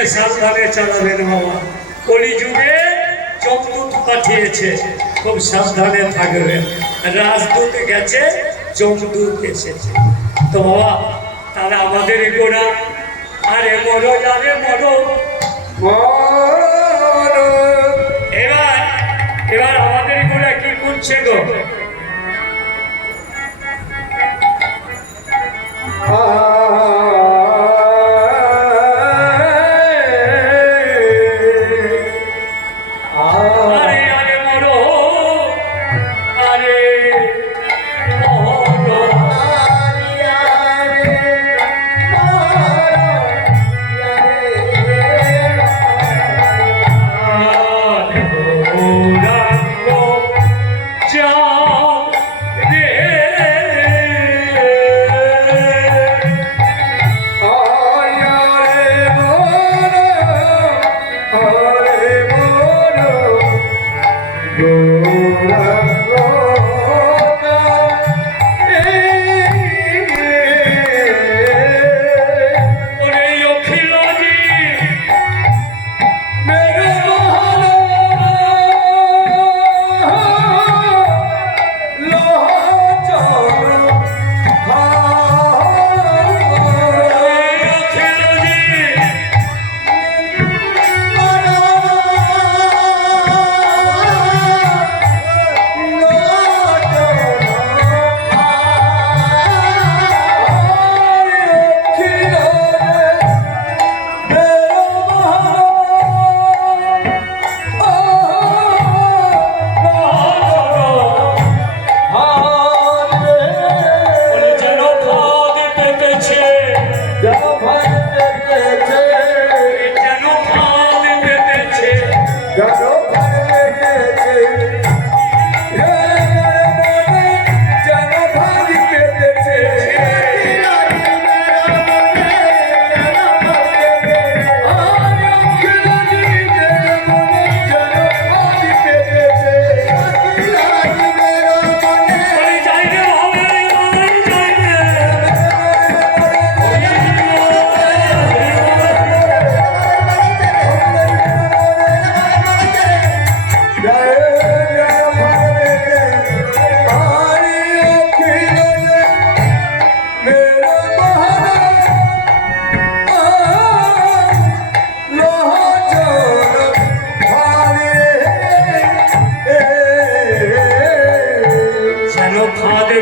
থেকে সাবধানে চালাবেন বাবা, কলিযুগে যমদূত পাঠিয়েছে, খুব সাবধানে থাকবেন। রাজদূত গেছে, যমদূত এসেছে। তো বাবা তারা আমাদের গোড়া, আরে মরো আরে মরো। এবার এবার আমাদের গোড়া কি করছে গো?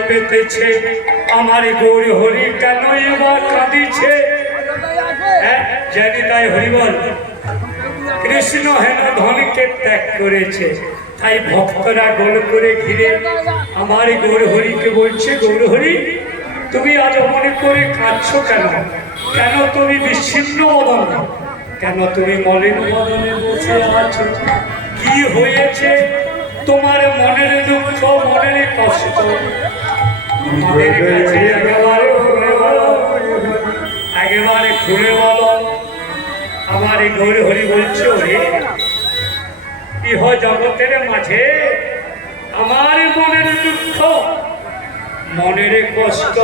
পেতেছে আমার গৌর হরি, কেন এবার কাঁদিছে? জানি তাই হরিবল, কৃষ্ণ হেন ধনকে ত্যাগ করেছে, তাই ভক্তরা গোল করে ঘিরে আমার গৌর হরিকে বলছে, গৌর হরি তুমি আজ মনে করে কাঁদছ কেন? কেন তুমি বিচ্ছিন্ন বদন, কেন তুমি মলিন বদনে বসে আছো? কি হয়েছে তোমার মনের দুঃখ, মনের কষ্ট? একেবারে খুলে বলো। আমার এই গৌর হরি বলছে, ইহ জগতের মাঝে আমার মনের দুঃখ, মনের কষ্ট